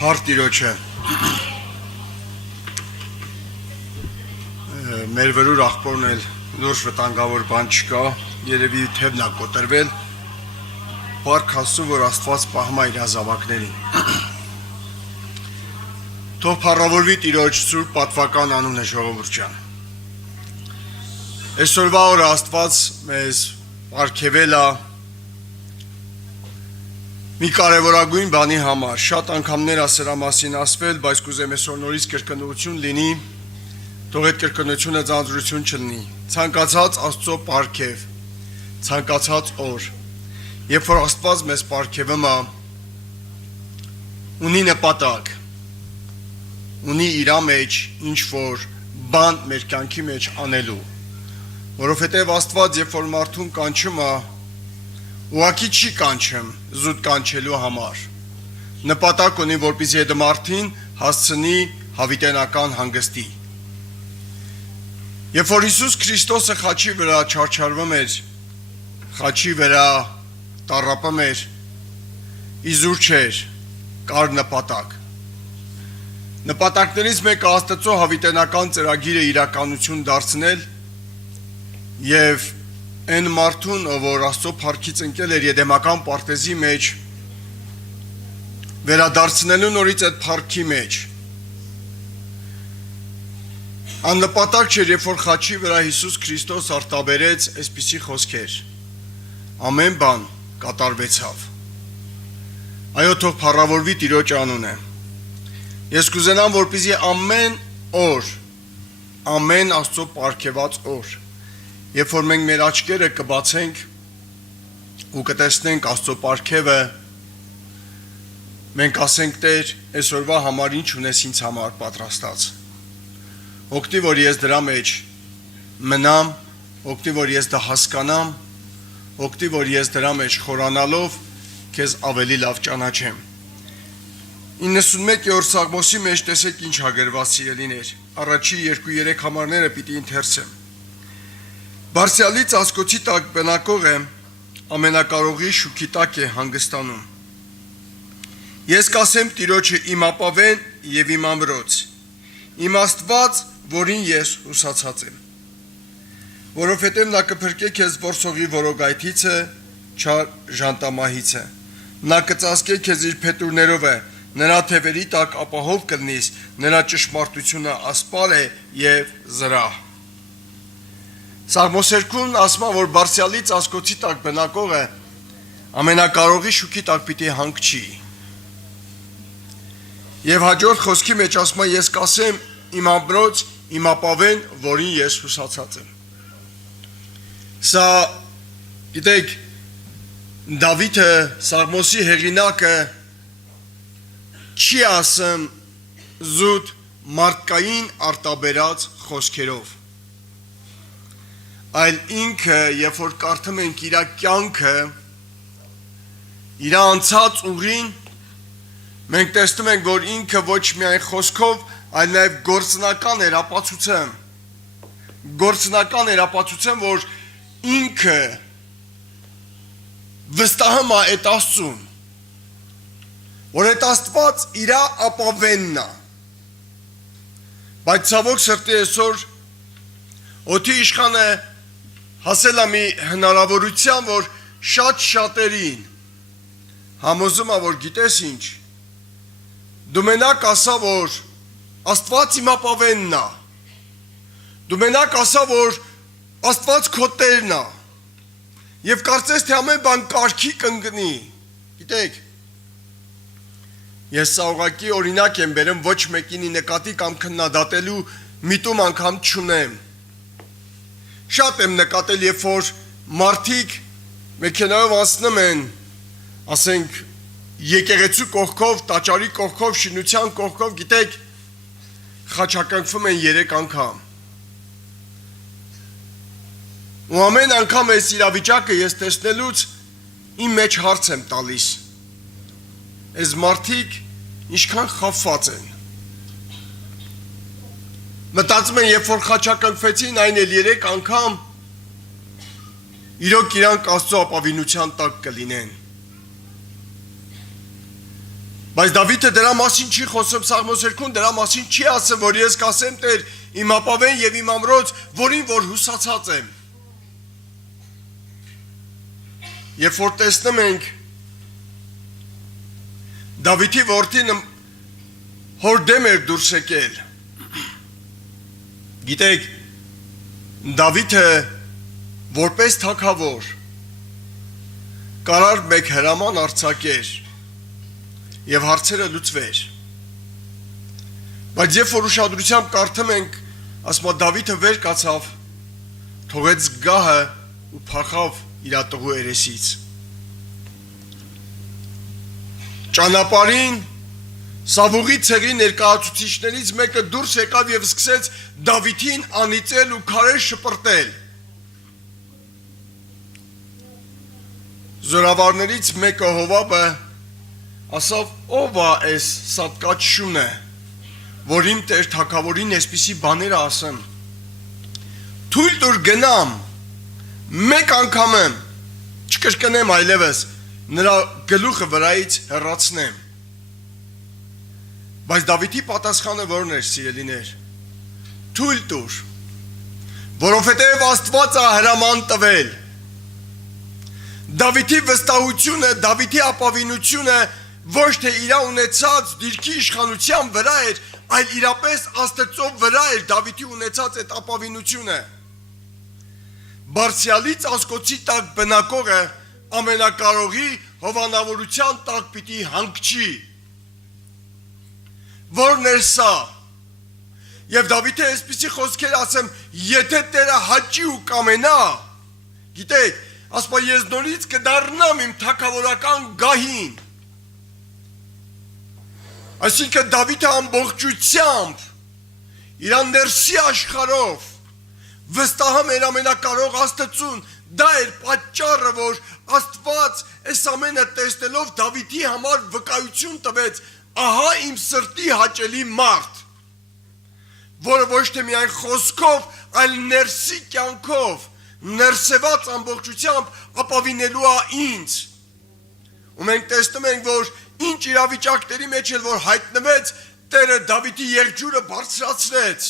Հարտ իրոչը մեր վրուր աղբորն էլ լուրջ վտանգավոր բան չկա, երևի թևն ա կոտրվել, բարք Աստծո, որ Աստված պահում է իր զավակներին։ Թող փառավորվի Տիրոջ սուրբ պատվական անունը, ժողովուրդ ջան։ Այսօրվա օրը Աստված մեզ պարգևել է մի կարևորագույն բանի համար, շատ անգամներ է սրա մասին ասվել, բայց կուզեմ այսօր նորից կրկնություն լինի, թող այդ կրկնությունը ձանձրություն չլինի։ Ցանկացած Աստծո պարգև, ցանկացած օր, երբ որ Աստված մեզ պարգևում է, ունի նպատակ, ունի իր մեջ ինչ որ բան մեր կյանքի մեջ անելու, որովհետև Աստված երբ որ մարդուն կանչում է, ուղղակի չի կանչում զուտ կանչելու համար, նպատակ ունի, որպեսզի այդ մարդին հասցնի հավիտենական հանգստի։ Երբ որ Հիսուս Քրիստոսը խաչի վրա չարչարվում էր, խաչի վրա տառապում էր, իզուր չէր, կար նպատակ։ Նպատակներից մեկը Աստծո հավիտենական ծրագիրը իրականություն դարձնել եւ այն մարդուն, որ Աստծո փառքից ընկել էր Եդեմական պարտեզի մեջ, վերադարձնելու նորից այդ փառքի մեջ։ Աննպատակ չէր, երբ որ խաչի վրա Հիսուս Քրիստոս արտաբերեց այսպիսի խոսքեր. ամեն բան կատարվեցավ։ Այո, թող փառավորվի Տիրոջ անունը։ Ես կուզենամ, որպեսզի ամեն օր, ամեն Աստծո պարգևած օր, երբ որ մենք մեր աչքերը կբացենք ու կտեսնենք Աստծո պարգևը, մենք ասենք Տեր, այսօրվա համար ինչ ունես ինձ համար պատրաստած։ Օգտի, որ ես դրա մեջ մնամ, օգտի, որ ես դա հասկանամ, օգտի, որ ես դրա մեջ խորանալով քեզ ավելի լավ ճանաչեմ։ 91-րդ Սաղմոսի մեջ տեսեք ինչ ա գրված, սիրելիներ, առաջի 2-3 համարները պիտի ընթերցեմ։ Բարձրալի ծածկոցի տակ բնակողը ամենակարողի շուքի տակ է հանգստանում։ Ես կասեմ Տիրոջը իմ ապավեն եւ իմ ամրոց, իմ Աստված, որին ես հուսացած եմ։ Որովհետև նա կփրկե քեզ որսողի որոգայթիցը, չար ժանտամահիցը։ Նա կծածկե քեզ իր փետուրներով է, նրա թևերի տակ ապահով կլնես, նրա ճշմարտությունը ասպար է եւ զրահ։ Սաղմոսերքուն ասում է, որ բարձրալի ծածկոցի տակ բնակողը ամենակարողի շուքի տակ պիտի հանգչի։ Եվ հաջորդ խոսքի մեջ ասում է, ես կասեմ իմ ամրոց, իմ ապավեն, որին ես հուսացած եմ։ Սա, գիտեք, Դավիթը, Սաղմոսի հեղինակը չի ասում զուտ մարդկային արտաբերած խոսքերով, այլ ինքը, երբ որ կարդում ենք իր կյանքը, իր անցած ուղին, մենք տեսնում ենք, որ ինքը ոչ միայն խոսքով, այլ նաև գործնական էր ապացուցեմ, որ ինքը վստահում է այդ Աստծուն, որ այդ Աստված իր ապավենն է։ Բայց ցավոք սրտի այսօր օդի իշխանը հասել է մի հնարավորության, որ շատ-շատերին համոզում է, որ գիտես ինչ, դու մենակ ասա, որ Աստված իմ ապավենն է, դու մենակ ասա, որ Աստված քո Տերն է, եւ կարծես թե ամեն բան կարգի կընկնի։ Գիտեք, ես սա ուղղակի օրինակ եմ բերում, ոչ մեկինի նկատի կամ քննադատելու միտում անգամ չունեմ։ Շատ եմ նկատել, երբ որ մարդիկ մեքենայով անցնում են, ասենք, եկեղեցու կողքով, տաճարի կողքով, շինության կողքով, գիտեք, խաչակնքվում են 3 անգամ։ Ու ամեն անգամ այս իրավիճակը ես տեսնելուց իմ մեջ հարց եմ տալիս։ Այս մարդիկ ինչքան խաբված են։ Մտածում են, երբ որ խաչակնքվեցին, այն էլ 3 անգամ, իրոք իրանք Աստծո ապավինության տակ կլինեն։ Բայց Դավիթը դրա մասին չի խոսում Սաղմոս 2-ում, դրա մասին չի ասում, որ ես կասեմ Տեր իմ ապավեն եւ իմ ամրոց, որին որ հուսացած եմ։ Երբ որ տեսնում ենք Դավիթի որդին հոր դեմ էր դուրս եկել։ Գիտեք, Դավիթը որպես թագավոր կարար մեկ հրաման արձակեր եւ հարցերը լուծվեր։ Բայց երբ որ ուշադրությամբ կարդում ենք, ասում Դավիթը վեր կացավ, թողեց գահը ու փախավ իր տղու երեսից։ Ճանապարհին Սավուղի ցեղի ներկայացուցիչներից մեկը դուրս եկավ եւ սկսեց Դավիթին անիծել ու քարեր շպրտել։ Զորավարներից մեկը Հովաբը ասավ. «Ով է այս սատկած շունը, որ իմ Տեր թագավորին այսպիսի բաներ ասեմ։ Թույլ տուր գնամ, մեկ անգամ չկրկնեմ այլևս, նրա գլուխը վրայից հեռացնեմ»։ Բայց Դավիթի պատասխանը որն էր, սիրելիներ։ Թույլ տուր, որովհետև Աստված է հրաման տվել։ Դավիթի վստահությունը, Դավիթի ապավինությունը ոչ թե իր ունեցած դիրքի իշխանության վրա էր, այլ իրապես Աստծո վրա էր Դավիթի ունեցած այդ ապավինությունը։ Բարձրալից ասկոցի տակ բնակողը ամենակարողի հովանավորության տակ պիտի հանգչի։ Որն էր սա։ Եվ Դավիթը այսպիսի խոսքեր ասեմ, եթե Տերը հաճի ու կամենա, գիտեք, ասպա ես նորից կդառնամ իմ թագավորական գահին։ Այսինքն Դավիթը ամբողջությամբ իր ներսի աշխարհով վստահում էր ամենակարող Աստծուն, դա էր պատճառը, որ Աստված այս ամենը տեսնելով Դավիթի համար վկայություն տվեց. ահա իմ սրտի հաճելի մարդ, որը ոչ թե միայն խոսքով, այլ ներսի կյանքով, ներսեված ամբողջությամբ ապավինելու է ինձ։ Ու մենք տեսնում ենք, որ ինչ իրավիճակների մեջ էլ որ հայտնվեց, Տերը Դավիթի եղջյուրը բարձրացրեց։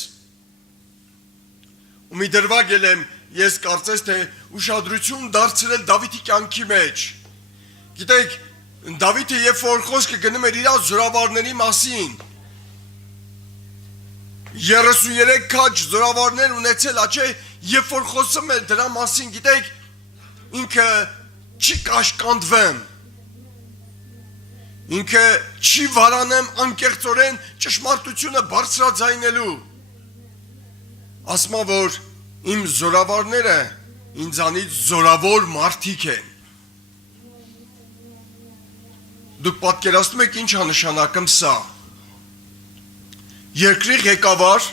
Ու մի դրվագ եմ ես կարծես թե ուշադրություն դարձրել Դավիթի կյանքի մեջ։ Գիտեք, Դավիթը երբ որ խոսքը գնում էր իր զորավարների մասին, 33 քաջ զորավարներ ունեցել, աչե, երբ որ խոսում էր դրա մասին, գիտեք, ինքը չի կաշկանդվեմ, ինքը չի վարանեմ անկեղծորեն ճշմարտությունը բարձրաձայնելու, ասում որ իմ զորավարները ինձանից զորավոր մարդիկ են։ Դուք պատկերացնում եք ինչ է նշանակում սա։ Երկրի ղեկավար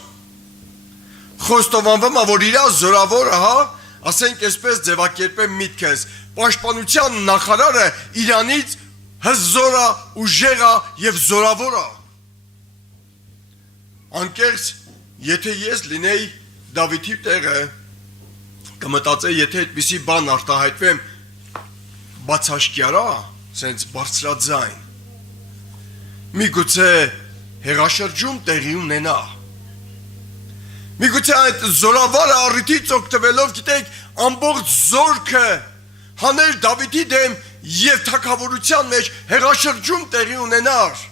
խոստովանվում է, որ իր զորավորը, ասենք այսպես ձևակերպեմ միտքս, պաշտպանության նախարարը իրանից հզոր է, ուժեղ է եւ զորավոր է։ Անկեղծ, եթե ես լինեի Դավիթի տեղը, կմտածեի, եթե այդպիսի բան արտահայտվեմ, բացաշկյարա, սենց բարձրաձայն, միգուցե հեղաշրջում տեղի ունենա, միգուցե այդ զորավարը առիթից օգտվելով, գիտեք, ամբողջ զորքը հաներ Դավիթի դեմ եւ թագավորության մեջ հեղաշրջում տեղի ունենար։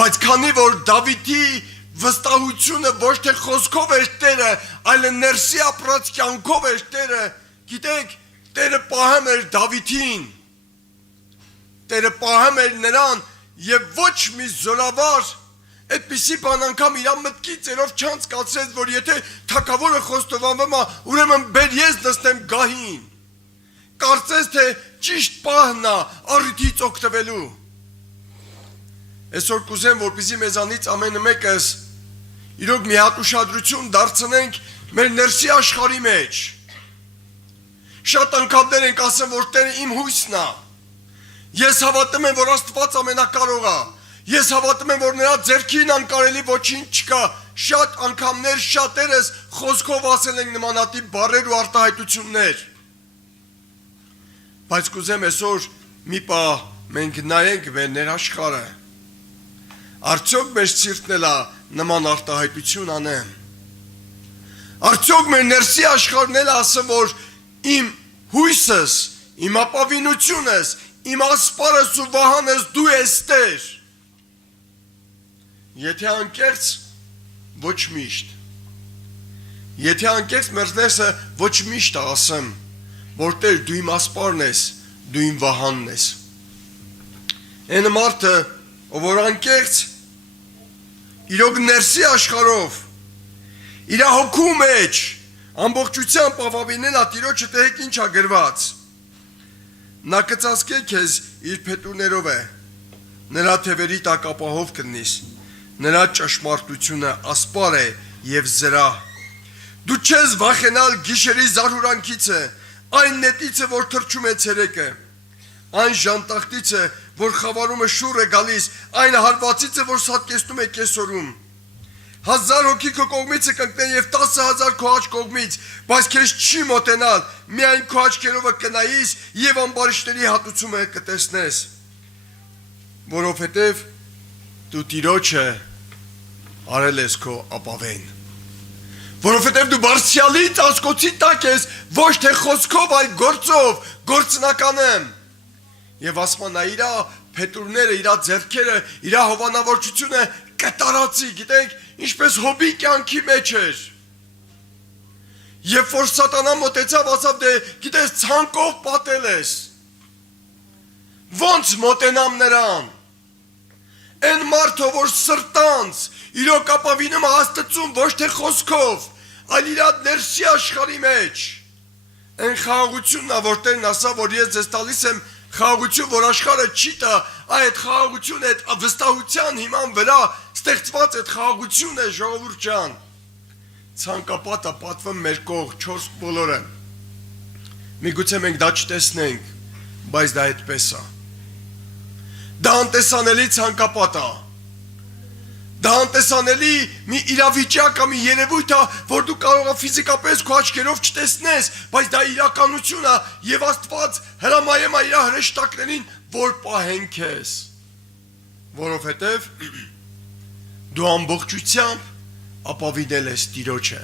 Բայց քանի որ Դավիթի վստահությունը ոչ թե խոսքով էր Տերը, այլ ներսի ապրած կյանքով էր Տերը, գիտեք, Տերը պահում էր Դավիթին, Տերը պահում էր նրան եւ ոչ մի զորավար այդպիսի բան անգամ իր մտքի ծերով չանցկացրեց, որ եթե թագավորը խոստովանվում է, ուրեմն բեր ես նստեմ գահին։ Կարծես թե ճիշտ պահն է առիթից օգտվելու։ Այսօր կուզեմ, որպեսզի մեզանից ամենը մեկս իրոք մի հատ ուշադրություն դարձնենք մեր ներսի աշխարհի մեջ։ Շատ անգամներ ենք ասում, որ Տերը իմ հույսն է։ Ես հավատում եմ, որ Աստված ամենակարող է։ Ես հավատում եմ, որ նրա ձեռքին անկարելի ոչինչ չկա։ Շատ անգամներ շատերս խոսքով ասել ենք նմանատիպ բառեր ու արտահայտություններ։ Բայց կուզեմ այսօր մի պահ մենք նայենք մեր ներաշխարը, արդյոք մեր սիրտն էլա նման արտահայտություն անեմ, արդյոք մեր ներսի աշխարհն էլ ասեմ, որ իմ հույսս, իմ ապավինությունս, իմ ասպարս ու վահանս դու ես Տեր, եթե անկեղծ ոչ միշտ, եթե անկեղծ մեր ներսը ոչ միշտ ասեմ, որ Տեր դու իմ ասպարն ես, դու իմ վահանն ես, այն մարդը, ով որ անկեղծ, իրոք ներսի աշխարհով, իր հոգու մեջ, ամբողջությամբ ապավինեն Տիրոջը տեսեք ինչ ա գրված, նա կծածկե քեզ իր փետուրներով է, նրա թևերի տակ ապահով կլինես, նրա ճշմարտությունը ասպար է եւ զրահ, դու չես վախենալ գիշերի զարհուրանքիցը, այն նետիցը, որ թրջում է ցերեկը, այն ժանտախտիցը, որ խավարումը շուռ է գալիս, այն հարվածիցը, որ սատկեցնում է կեսօրում, 1000 հոգի քո կողմիցը կընկնեն եւ 10,000 քո աջ կողմից, բայց քեզ չի մոտենալ, միայն քո աչքերովը կնայիս եւ ամբարիշտների հատուցումը կտեսնես, որովհետեւ դու Տիրոջը արել ես քո ապավեն, որովհետեւ դու Բարձրյալի ծածկոցի տակ ես, ոչ թե խոսքով, այլ գործով, գործնականեմ, եւ ասма նա իրա փետուրները, իրա ձեռքերը, իրա հովանավորչությունը կտարածի, գիտեք, ինչպես Հոբի կյանքի մեջ էր, երբ որ սատանան մոտեցավ, ասավ, դե գիտես ցանկով պատել ես, ոնց մոտենամ նրան, այն մարդը, որ սրտանց, իրոք ապավինում Աստծուն, ոչ թե խոսքով, այլ իրա ներսի աշխարհի մեջ, այն խաղաղությունն ա, որ Տերն ասա, որ ես ձեզ տալիս եմ խաղաղություն, որ աշխարհը չի տա, այդ խաղաղությունը, այդ վստահության հիման վրա ստեղծված այդ խաղաղությունն է, ժողովուրդ ջան, ցանկապատը պատվում մեր կողմ 4 բոլորը, միգուցե մենք դա չտեսնենք, բայց դա այդպես է, դա անտեսանելի ցանկապատ է, դա անտեսանելի մի իրավիճակ է, մի երևույթ է, որ դու կարող ես ֆիզիկապես քո աչքերով չտեսնես, բայց դա իրականություն է եւ Աստված հրամայում է իր հրեշտակներին, որ պահեն քեզ, որովհետեւ դու ամբողջությամբ ապավինել ես Տիրոջը